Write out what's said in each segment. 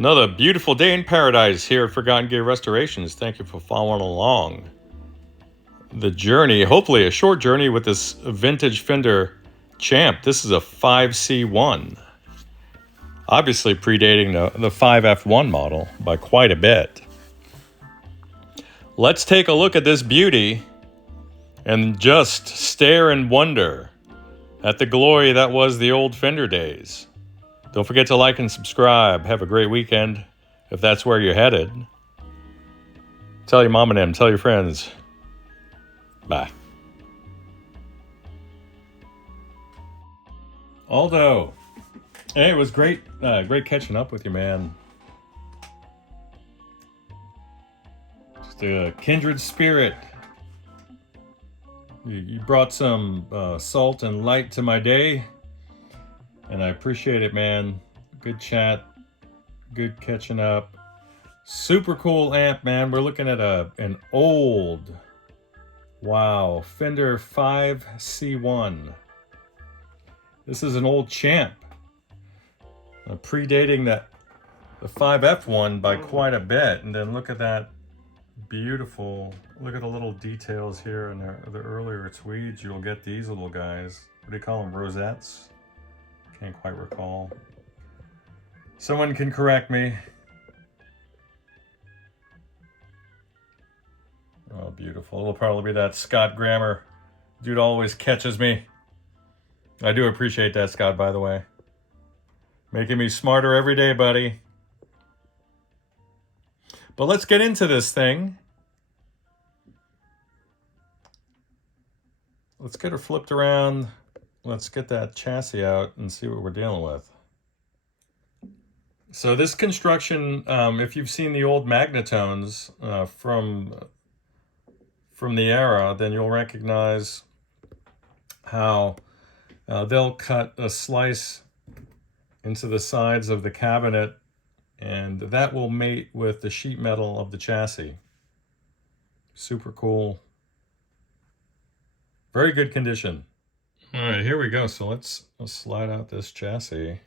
Another beautiful day in paradise here at Forgotten Gear Restorations. Thank you for following along the journey, hopefully a short journey with this vintage Fender Champ. This is a 5C1, obviously predating the 5F1 model by quite a bit. Let's take a look at this beauty and just stare and wonder at the glory that was the old Fender days. Don't forget to like and subscribe. Have a great weekend if that's where you're headed. Tell your mom and them, tell your friends. Bye. Aldo, hey, it was great catching up with you, man. Just a kindred spirit. You brought some salt and light to my day, and I appreciate it, man. Good chat, good catching up. Super cool amp, man. We're looking at an old, wow, Fender 5C1. This is an old Champ, predating the 5F1 by quite a bit. And then look at that beautiful, look at the little details here in the earlier tweeds. You'll get these little guys. What do you call them, rosettes? Can't quite recall. Someone can correct me. Oh, beautiful. It'll probably be that Scott Grammer. Dude always catches me. I do appreciate that, Scott, by the way. Making me smarter every day, buddy. But let's get into this thing. Let's get her flipped around. Let's get that chassis out and see what we're dealing with. So this construction, if you've seen the old magnetones from the era, then you'll recognize how they'll cut a slice into the sides of the cabinet, and that will mate with the sheet metal of the chassis. Super cool. Very good condition. All right, here we go. So let's slide out this chassis.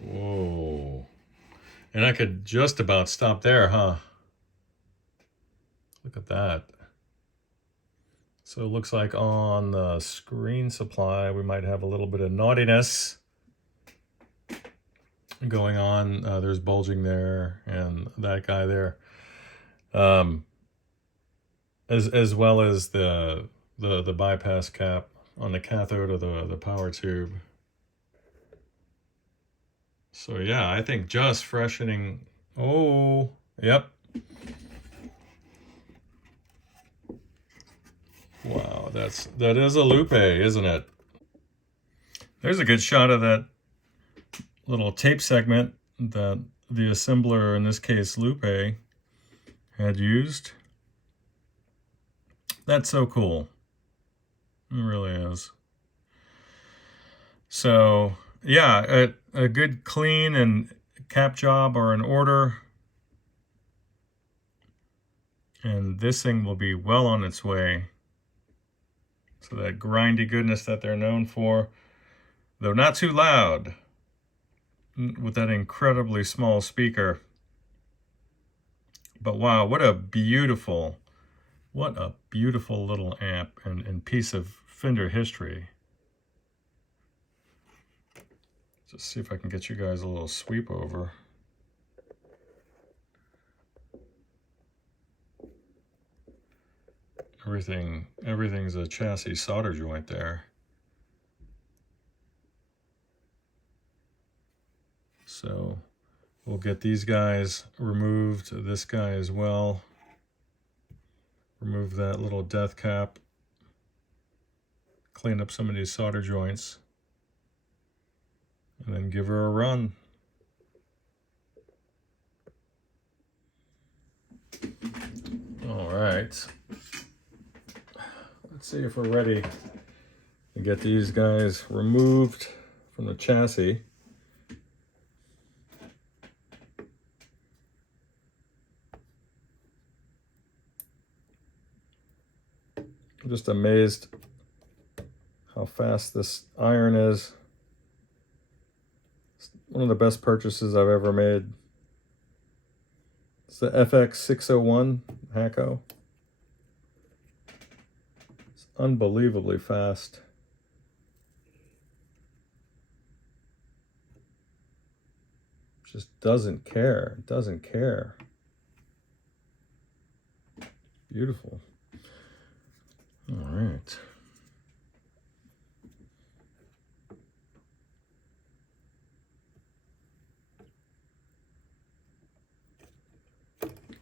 Whoa. And I could just about stop there, huh? Look at that. So it looks like on the screen supply, we might have a little bit of naughtiness going on. There's bulging there and that guy there. As well as the bypass cap on the cathode of the power tube. So yeah, I think just freshening. Oh, yep. Wow, that is a Lupe, isn't it? There's a good shot of that little tape segment that the assembler, in this case Lupe, had used. That's so cool. It really is. So yeah, a good clean and cap job are in order. And this thing will be well on its way. So that grindy goodness that they're known for, though not too loud, with that incredibly small speaker. But wow, what a beautiful little amp and piece of Fender history. Just see if I can get you guys a little sweep over. Everything's a chassis solder joint there. So we'll get these guys removed, this guy as well. Remove that little death cap. Clean up some of these solder joints. And then give her a run. All right. Let's see if we're ready to get these guys removed from the chassis. I'm just amazed how fast this iron is. one of the best purchases I've ever made. It's the FX-601 Hakko. It's unbelievably fast. Just doesn't care. It doesn't care. Beautiful. All right.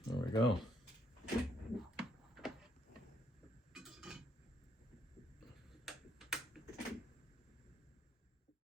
There we go.